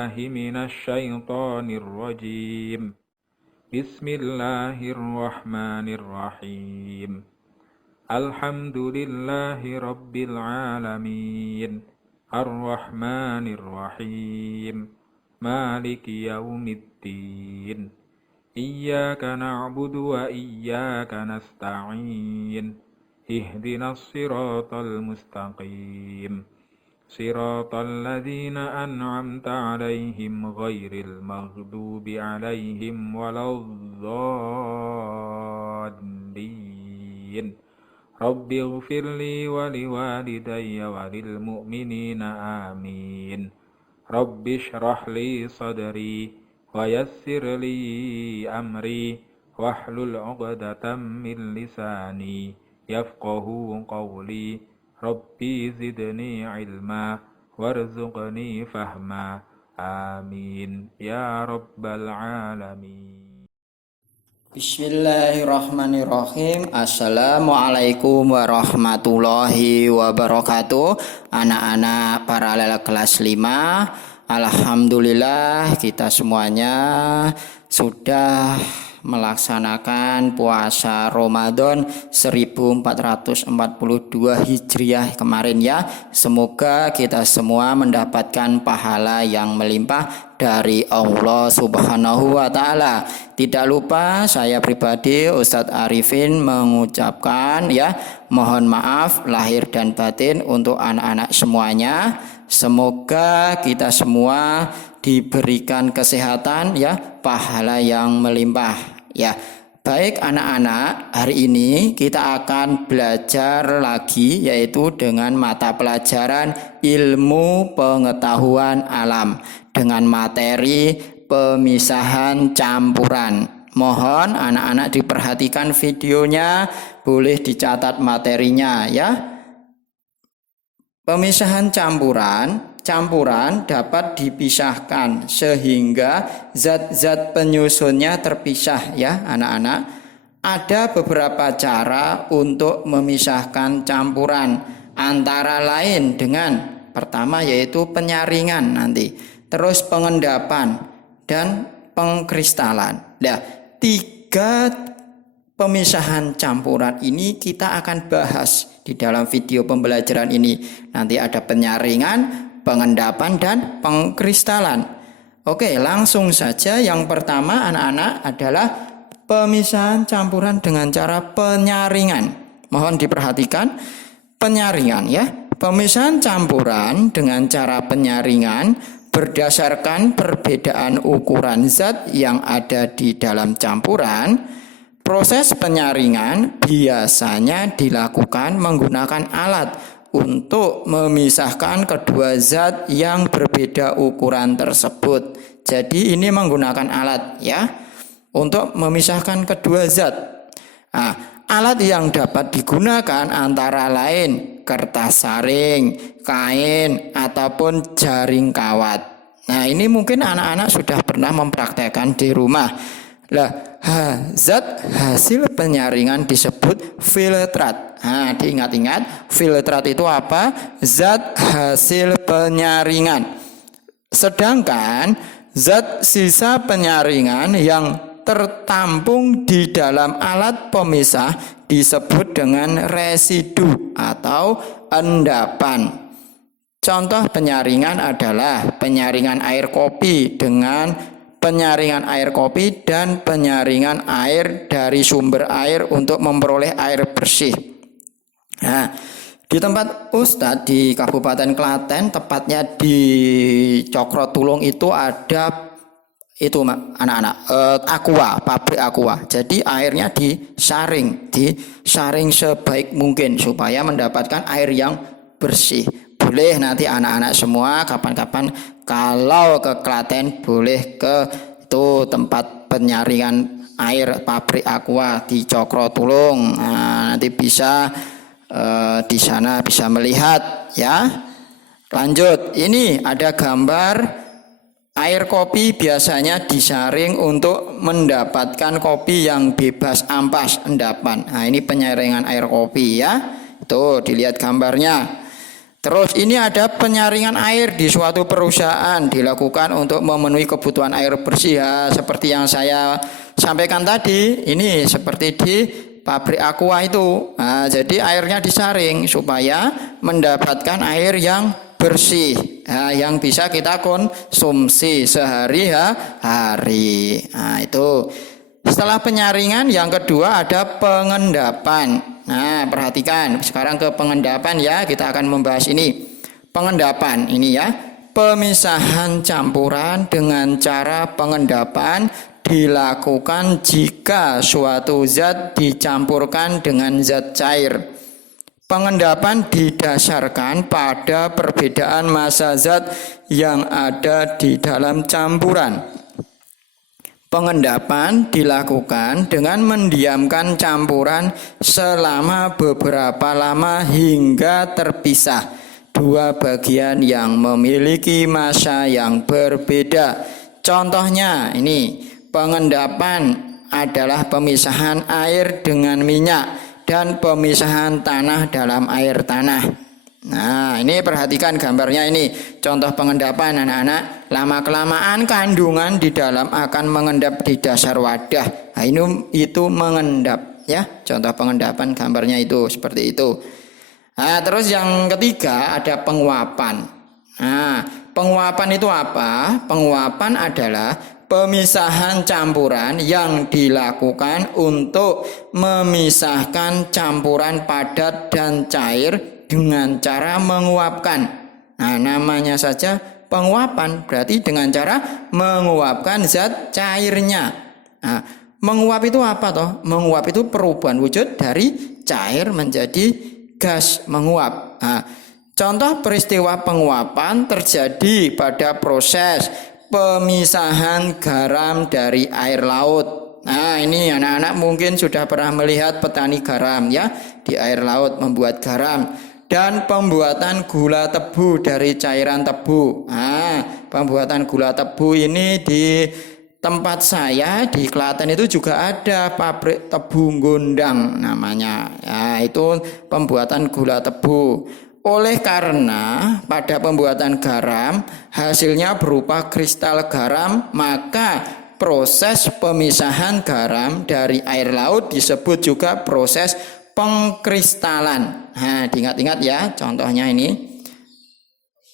بالله من الشيطان الرجيم بسم الله الرحمن الرحيم الحمد لله رب العالمين الرحمن الرحيم مالك يوم الدين إياك نعبد وإياك نستعين اهدنا الصراط المستقيم صراط الذين أنعمت عليهم غير المغضوب عليهم ولا الضالين رب اغفر لي ولوالدي وللمؤمنين آمين رب اشرح لي صدري ويسر لي أمري واحلل عقدة من لساني يفقه قولي ربي زدني علما وارزقني فهما آمين يا رب العالمين. Bismillahirrahmanirrahim. Assalamualaikum warahmatullahi wabarakatuh. Anak-anak paralel kelas 5, alhamdulillah kita semuanya sudah melaksanakan puasa Ramadan 1442 Hijriah kemarin ya. Semoga kita semua mendapatkan pahala yang melimpah dari Allah Subhanahu wa Ta'ala. Tidak lupa saya pribadi Ustadz Arifin mengucapkan ya, mohon maaf lahir dan batin untuk anak-anak semuanya. Semoga kita semua diberikan kesehatan ya, pahala yang melimpah ya. Baik anak-anak, hari ini kita akan belajar lagi yaitu dengan mata pelajaran ilmu pengetahuan alam dengan materi pemisahan campuran. Mohon anak-anak diperhatikan videonya, boleh dicatat materinya ya. Pemisahan campuran dapat dipisahkan sehingga zat-zat penyusunnya terpisah ya anak-anak. Ada beberapa cara untuk memisahkan campuran, antara lain dengan pertama yaitu penyaringan nanti, terus pengendapan dan pengkristalan. Nah, 3 pemisahan campuran ini kita akan bahas di dalam video pembelajaran ini. Nanti ada penyaringan, pengendapan, dan pengkristalan. Oke, langsung saja. Yang pertama anak-anak adalah pemisahan campuran dengan cara penyaringan. Mohon diperhatikan penyaringan ya. Pemisahan campuran dengan cara penyaringan berdasarkan perbedaan ukuran zat yang ada di dalam campuran. Proses penyaringan biasanya dilakukan menggunakan alat untuk memisahkan kedua zat yang berbeda ukuran tersebut. Jadi ini menggunakan alat ya untuk memisahkan kedua zat. Nah, alat yang dapat digunakan antara lain kertas saring, kain, ataupun jaring kawat. Nah, ini mungkin anak-anak sudah pernah mempraktekkan di rumah. Lah, zat hasil penyaringan disebut filtrat. Nah, diingat-ingat, filtrat itu apa? Zat hasil penyaringan. Sedangkan zat sisa penyaringan yang tertampung di dalam alat pemisah disebut dengan residu atau endapan. Contoh penyaringan adalah penyaringan air kopi dan penyaringan air dari sumber air untuk memperoleh air bersih. Nah, di tempat Ustadz di Kabupaten Klaten, tepatnya di Cokrotulung itu ada itu anak-anak pabrik aqua. Jadi airnya disaring sebaik mungkin supaya mendapatkan air yang bersih. Boleh nanti anak-anak semua kapan-kapan kalau ke Klaten boleh ke itu tempat penyaringan air pabrik aqua di Cokrotulung. Nah, nanti bisa di sana bisa melihat ya. Lanjut, ini ada gambar air kopi biasanya disaring untuk mendapatkan kopi yang bebas ampas endapan. Nah, ini penyaringan air kopi ya. Tuh dilihat gambarnya. Terus ini ada penyaringan air di suatu perusahaan dilakukan untuk memenuhi kebutuhan air bersih ya, seperti yang saya sampaikan tadi. Ini seperti di pabrik aqua itu. Nah, jadi airnya disaring supaya mendapatkan air yang bersih, yang bisa kita konsumsi sehari-hari. Nah, itu. Setelah penyaringan, yang kedua ada pengendapan. Nah, perhatikan, sekarang ke pengendapan ya, kita akan membahas ini. Pengendapan ini ya, pemisahan campuran dengan cara pengendapan dilakukan jika suatu zat dicampurkan dengan zat cair. Pengendapan didasarkan pada perbedaan massa zat yang ada di dalam campuran. Pengendapan dilakukan dengan mendiamkan campuran selama beberapa lama hingga terpisah dua bagian yang memiliki massa yang berbeda. Contohnya ini, pengendapan adalah pemisahan air dengan minyak dan pemisahan tanah dalam air tanah. Nah, ini perhatikan gambarnya ini. Contoh pengendapan anak-anak. Lama-kelamaan kandungan di dalam akan mengendap di dasar wadah. Nah, itu mengendap ya. Contoh pengendapan gambarnya itu seperti itu. Nah, terus yang ketiga ada penguapan. Nah, penguapan itu apa? Penguapan adalah pemisahan campuran yang dilakukan untuk memisahkan campuran padat dan cair dengan cara menguapkan. Nah, namanya saja penguapan, berarti dengan cara menguapkan zat cairnya. Nah, menguap itu apa toh? Menguap itu perubahan wujud dari cair menjadi gas, menguap. Nah, contoh peristiwa penguapan terjadi pada proses pemisahan garam dari air laut. Nah, ini anak-anak mungkin sudah pernah melihat petani garam ya, di air laut membuat garam. Dan pembuatan gula tebu dari cairan tebu. Nah, pembuatan gula tebu ini di tempat saya di Klaten itu juga ada pabrik tebu Gondang namanya. Ya, itu pembuatan gula tebu. Oleh karena pada pembuatan garam hasilnya berupa kristal garam, maka proses pemisahan garam dari air laut disebut juga proses pengkristalan. Nah, diingat-ingat ya, contohnya ini.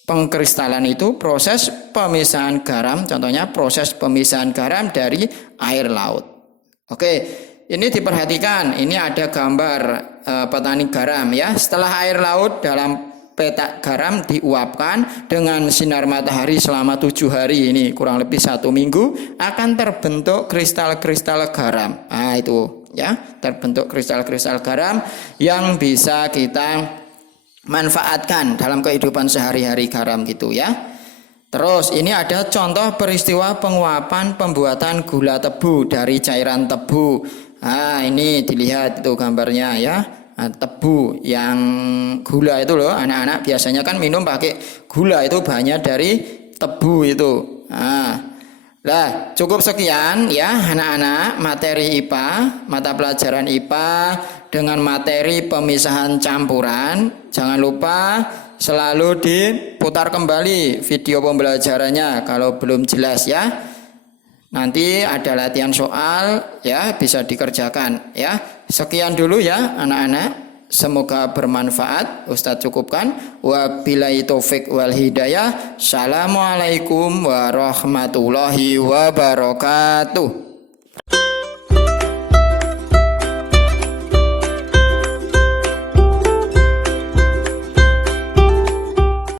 Pengkristalan itu proses pemisahan garam, contohnya proses pemisahan garam dari air laut. Oke, ini diperhatikan, ini ada gambar petani garam ya. Setelah air laut dalam petak garam diuapkan dengan sinar matahari selama 7 hari, ini kurang lebih 1 minggu, akan terbentuk kristal-kristal garam. Nah, itu ya, terbentuk kristal-kristal garam yang bisa kita manfaatkan dalam kehidupan sehari-hari garam gitu ya. Terus ini ada contoh peristiwa penguapan pembuatan gula tebu dari cairan tebu. Nah, ini dilihat itu gambarnya ya. Nah, tebu yang gula itu loh, anak-anak biasanya kan minum pakai gula, itu bahannya dari tebu itu. Nah, cukup sekian ya anak-anak materi IPA, mata pelajaran IPA dengan materi pemisahan campuran. Jangan lupa selalu diputar kembali video pembelajarannya kalau belum jelas ya. Nanti ada latihan soal ya, bisa dikerjakan ya. Sekian dulu ya anak-anak. Semoga bermanfaat. Ustadz cukupkan. Wabillahi taufik wal hidayah. Assalamualaikum warahmatullahi wabarakatuh.